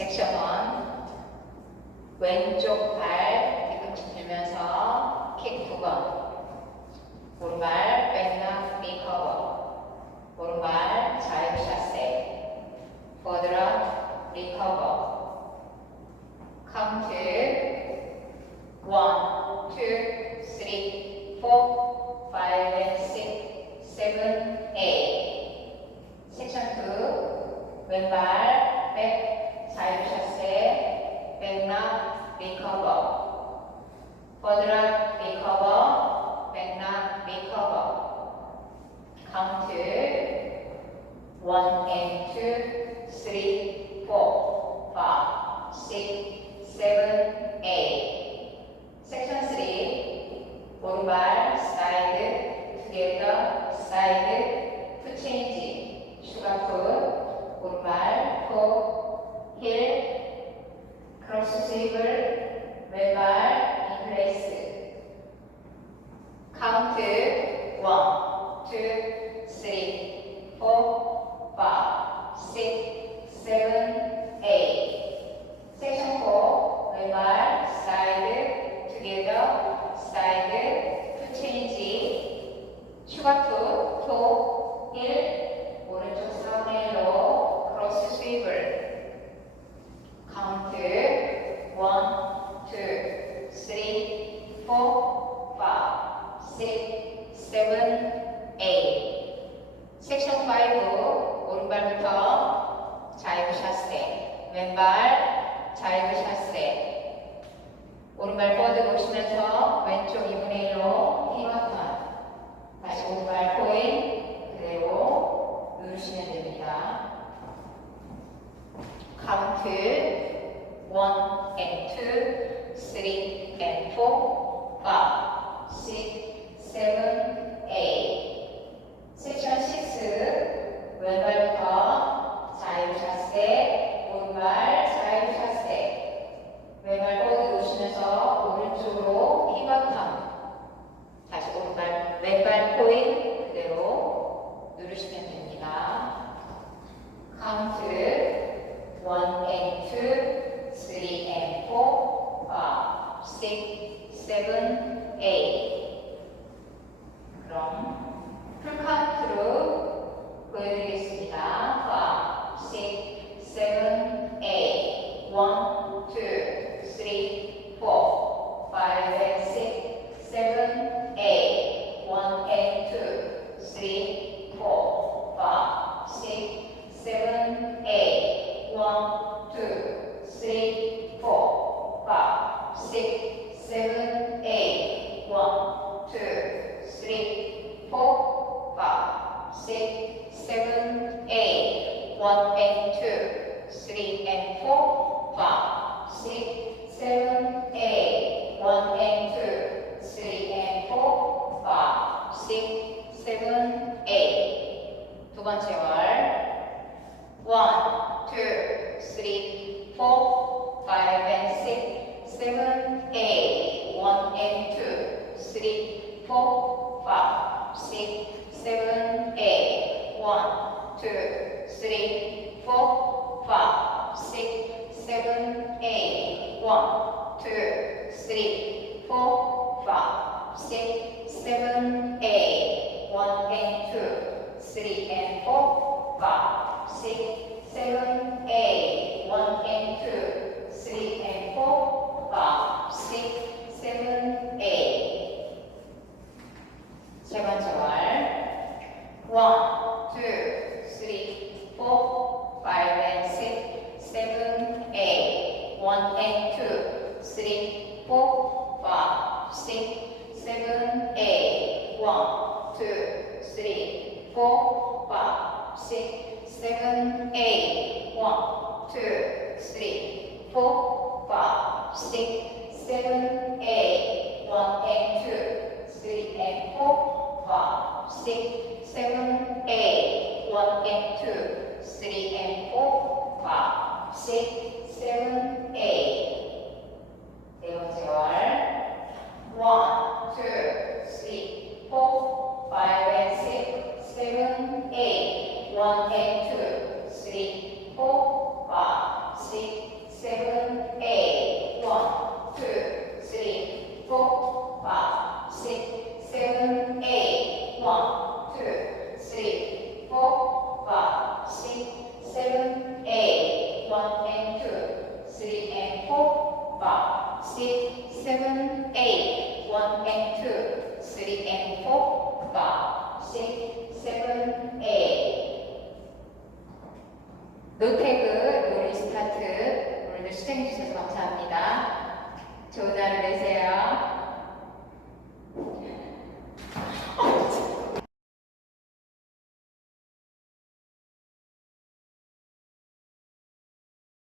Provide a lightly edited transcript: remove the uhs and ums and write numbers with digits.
섹션 1 왼쪽 발 뒤꿈치 들면서 킥 9번 오른발 백락 리커버 오른발 자유 샷세 포드락 리커버 카운트 1, 2, 3, 4, 5, and 6, 7, 8 섹션 2 왼발 백 자유 샷세 백락 리커버 포드락 리커버 백락 리커버 카운트 1 and 2, 3, 4, 5, 6, 7, 8 섹션 3 오른발 사이드 투게더 사이드 풋 체인지 슈가풋 오른발 힐 크로스 스윕을 왼발 인플레이스 카운트 1, 2, 3, 4, 5, 6, 7, 8 섹션 4 왼발 사이드 투게더 사이드 풋 체인지 슈가풋 토 1 오른쪽 3L로 크로스 스윕을 카운트 1, 2, 3, 4, 5, 6, 7, 8 섹션 5 오른발부터 자이브 샷세 왼발 자이브 샷세 오른발 뻗어 놓으시면서 왼쪽 2분의 1로 휘어턴 다시 오른발 포인 그대로 누르시면 됩니다. 카운트 1 and 2, 3 and 4, 5, 6, 7, 8 섹션 6 왼발부터 자유 샷세 오른발 자유 샷세 왼발 뻗어 놓으시면서 오른쪽으로 피벗함 다시 오른발 왼발 포인 그대로 누르시면 됩니다. 카운트 1 and 2, 3 and 4, 5, 6, 7, 8 그럼 풀카운트로 보여드리겠습니다. 5, 6, 7, 8 1, 2, 3, 4, 5 and 6, 7, 8 1 and 2, 3, 4, 5, 6, 7, 8 1, 2, 3, 4, 5, 6, 7, 8 1, 2, 3, 4, 5, 6, 7, 8 1 and 2, 3 and 4, 5, 6, 7, 8 1 and 2, 3 and 4, 5, 6, 7, 8 두 번째 월 1, 2, 3, 4, 5 and 6, 7, 8 1 and 2, 3, 4, 5, 6, 7, 8 1, 2, 3, 4, 5, 6, 7, 8 1, 2, 3, 4, 5, 6, 7, 8 1 and 2, 3 and 4, 5, 6, 7, 8 1 and 2, 3 and 4, 5, 6, 7, 8 세 번째 월 1, 2, 3, 4, 5 and 6, 7, 8 1 and 2, 3, 4, 5, 6, 7, 8 1, 2, 3, 4, 5, 6, 7, 8 1, 2, 3, 4, 5, 6, 7, 8 1 and 2, 3 and 4, 5, 6, 7, 8 1 and 2, 3 and 4, 5, 6, 7, 8 네 번째 월 1, 2, 3, 4, 5 and 6, 7, 8 1 and 2, 3, 4, 5, 6, 5, 6, 7, 8. 1 and 2, 3 and 4, 5, 6, 7, 8. 노태그 놀이 스타트. 오늘도 시청해주셔서 감사합니다. 좋은 하루 되세요.